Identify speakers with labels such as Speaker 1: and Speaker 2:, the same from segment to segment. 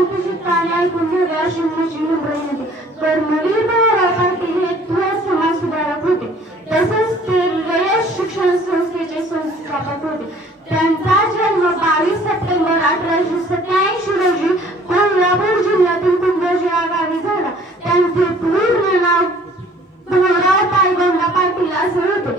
Speaker 1: अंकुशित पाण्याल गुन्हेगार शून्य शून्य बहीण तर मुली बाळासाठी थोर समाज होते. तसंच ते रयत शिक्षण संस्थेचे संस्थापक होते. त्यांचा जन्म बावीस सप्टेंबर अठराशे सत्याऐंशी रोजी कोल्हापूर जिल्ह्यातील कुंभोजी या गावी झाला. त्यांचे पूर्ण नाव भोराव पायगोंडा पाटील असे होते.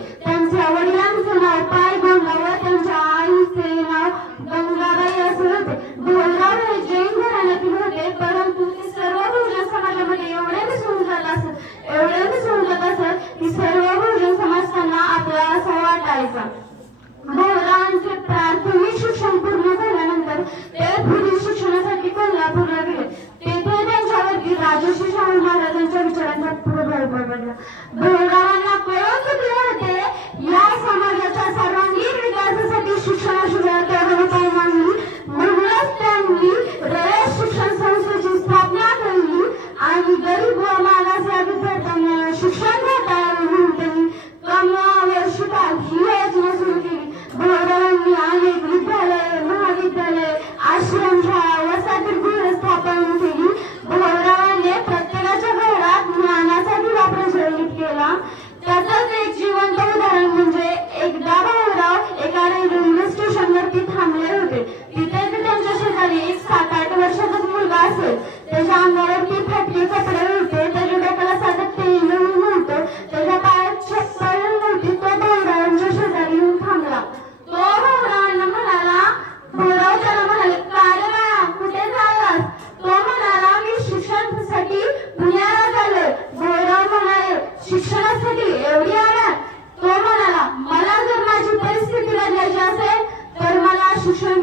Speaker 1: সুশাসন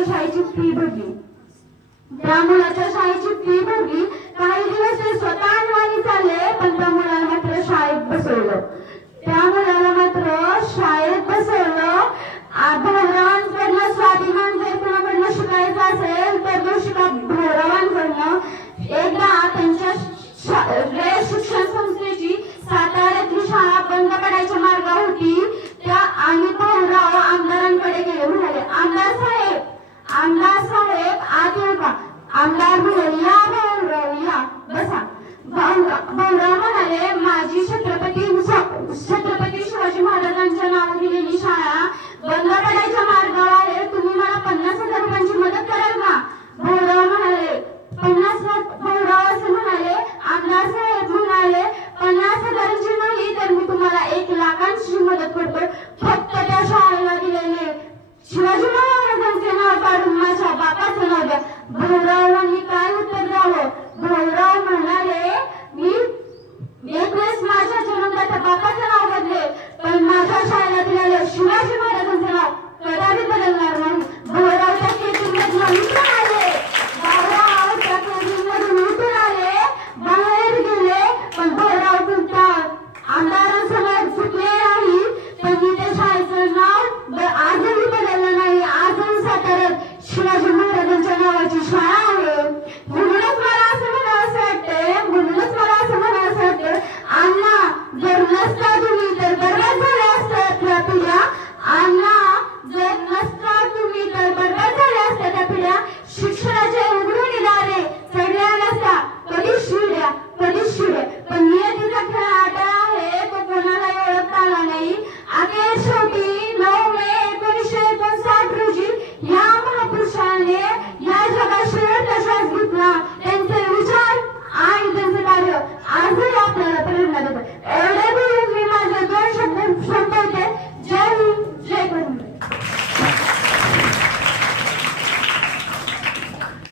Speaker 1: मुलाच्या शाळेची फी भरली. त्या मुलाच्या शाळेची फी भरली. काही दिवस ते स्वतः अनवाणी चालले पण त्या मुलाला मात्र शाळेत बसवलं. but